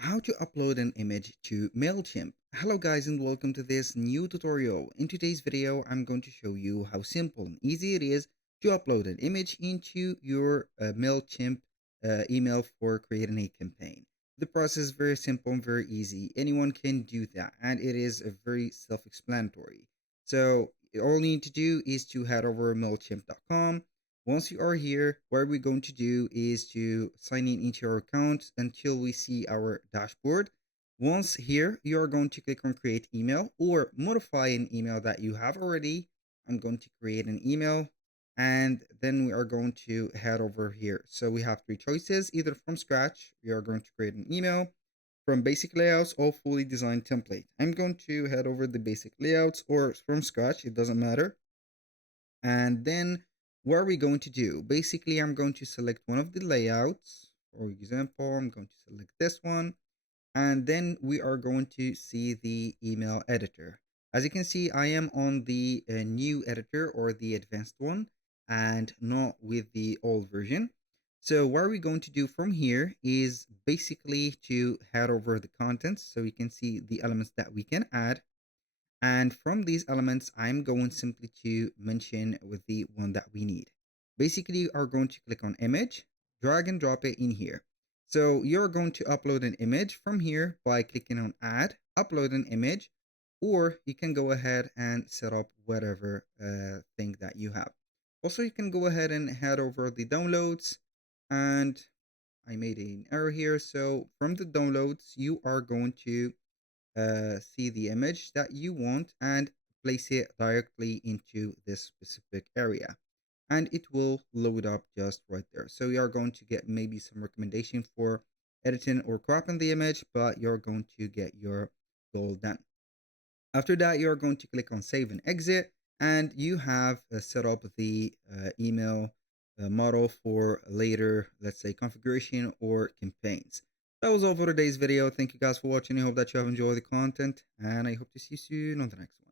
How to upload an image to Mailchimp. Hello guys and welcome to this new tutorial. In today's video I'm going to show you how simple and easy it is to upload an image into your Mailchimp email for creating a campaign. The process is very simple and very easy. Anyone can do that and it is very self-explanatory. So all you need to do is to head over mailchimp.com. Once you are here, what we're going to do is to sign in into our account until we see our dashboard. Once here, you are going to click on create email or modify an email that you have already. I'm going to create an email and then we are going to head over here. So we have three choices, either from scratch, we are going to create an email, from basic layouts or fully designed template. I'm going to head over the basic layouts or from scratch, it doesn't matter. And then what are we going to do? Basically, I'm going to select one of the layouts. For example, I'm going to select this one. And then we are going to see the email editor. As you can see, I am on the new editor or the advanced one and not with the old version. So what are we going to do from here is basically to head over the contents so we can see the elements that we can add. And from these elements, I'm going simply to mention with the one that we need. Basically, you are going to click on image, drag and drop it in here. So you're going to upload an image from here by clicking on add, upload an image, or you can go ahead and set up whatever thing that you have. Also, you can go ahead and head over the downloads, and I made an error here. So from the downloads, you are going to see the image that you want and place it directly into this specific area, and it will load up just right there. So you are going to get maybe some recommendation for editing or cropping the image, but you're going to get your goal done. After that, you're going to click on save and exit, and you have set up the email model for later, let's say, configuration or campaigns. That was all for today's video. Thank you guys for watching. I hope that you have enjoyed the content, and I hope to see you soon on the next one.